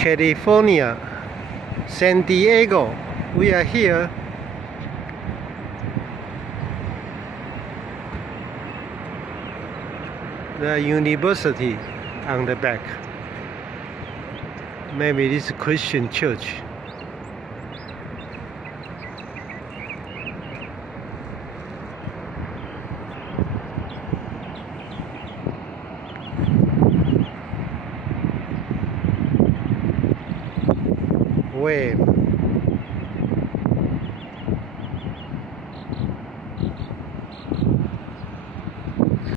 California, San Diego. We are here. The university on the back. Maybe this is Christian church. Wait.